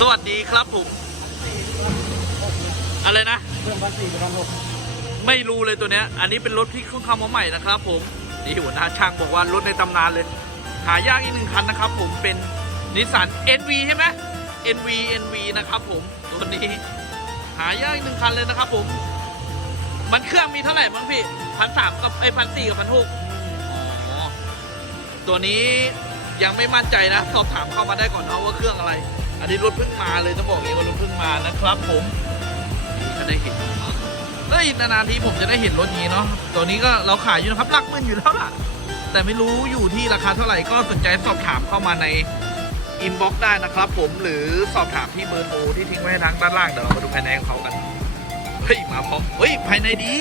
สวัสดีครับผม อะไรนะ เพิ่มพันสี่เป็นพันหกไม่รู้เลยตัวเนี้ย อันนี้เป็นรถที่เพิ่งเข้ามาใหม่นะครับผม นี่หัวหน้าช่างบอกว่ารถในตำนานเลย หายากอีกหนึ่งคันนะครับผม เป็นนิสสัน NV ใช่ไหม NV NV นะครับผม ตัวนี้ หายากอีกหนึ่งคันเลยนะครับผม มันเครื่องมีเท่าไหร่บ้างพี่พันสามกับไอพันสี่กับพันหกตัวนี้ยังไม่มั่นใจนะ สอบถามเข้ามาได้ก่อนนะว่าเครื่องอะไร อันนี้รถเพิ่งมาเลยต้องบอกอย่างนี้ว่ารถเพิ่งมานะครับ ผมนี่ก็ได้เห็นเฮ้ยนานๆทีผมจะได้เห็นรถนี้เนาะตัวนี้ก็เราขายอยู่นะครับหลักหมื่นอยู่แล้วล่ะ แต่ไม่รู้อยู่ที่ราคาเท่าไหร่ก็สนใจสอบถามเข้ามาในอินบ็อกซ์ได้นะครับ ผมหรือสอบถามที่เบอร์โทรที่ทิ้งไว้ให้ทางด้านล่างเดี๋ยวเรามาดูภายในของเขากันเฮ้ยมาพร้อมเฮ้ยภายในดี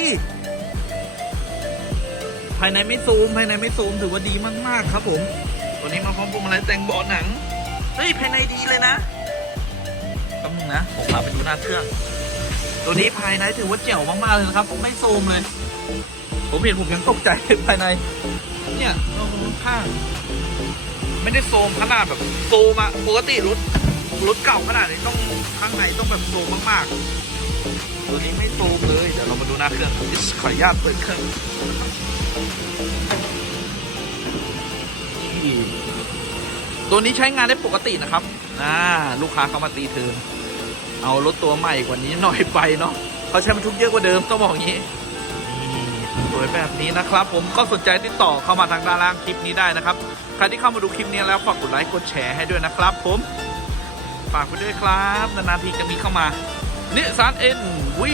ภายในไม่ซูมภายในไม่ซูมถือว่าดีมากๆครับผม ตัวนี้มาพร้อมพวงมาลัยแต่งเบาะหนัง เฮ้ยภายในดีเลยนะ ป๊บนึงนะ ผมพาไปดูหน้าเครื่อง ตัวนี้ภายในถือว่าเจ๋วมาก ๆ เลยนะครับ ไม่ซูมเลย ผมเห็นผมยังตกใจภายใน เนี่ยเราข้าง ไม่ได้โซมขนาดแบบโซมอะปกติรถรถเก่าขนาดนี้ต้องข้างในต้องแบบโซมมาก ๆ ตัวนี้ไม่โซมเลย เดี๋ยวเรามาดูหน้าเครื่องขออนุญาตเปิดเครื่องตัวนี้ใช้งานได้ปกตินะครับ อ่า ลูกค้าเขามาตีเทิน เอารถตัวใหม่กว่านี้หน่อยไปเนาะเขาใช้บรรทุกเยอะกว่าเดิมต้องบอกอย่างนี้สวยแบบนี้นะครับ ผมก็สนใจติดต่อเข้ามาทางด้านล่างคลิปนี้ได้นะครับ ใครที่เข้ามาดูคลิปนี้แล้วฝากกดไลค์กดแชร์ให้ด้วยนะครับ ผมฝากไปด้วยครับนานๆทีจะมีเข้ามานิสานเอ็นวี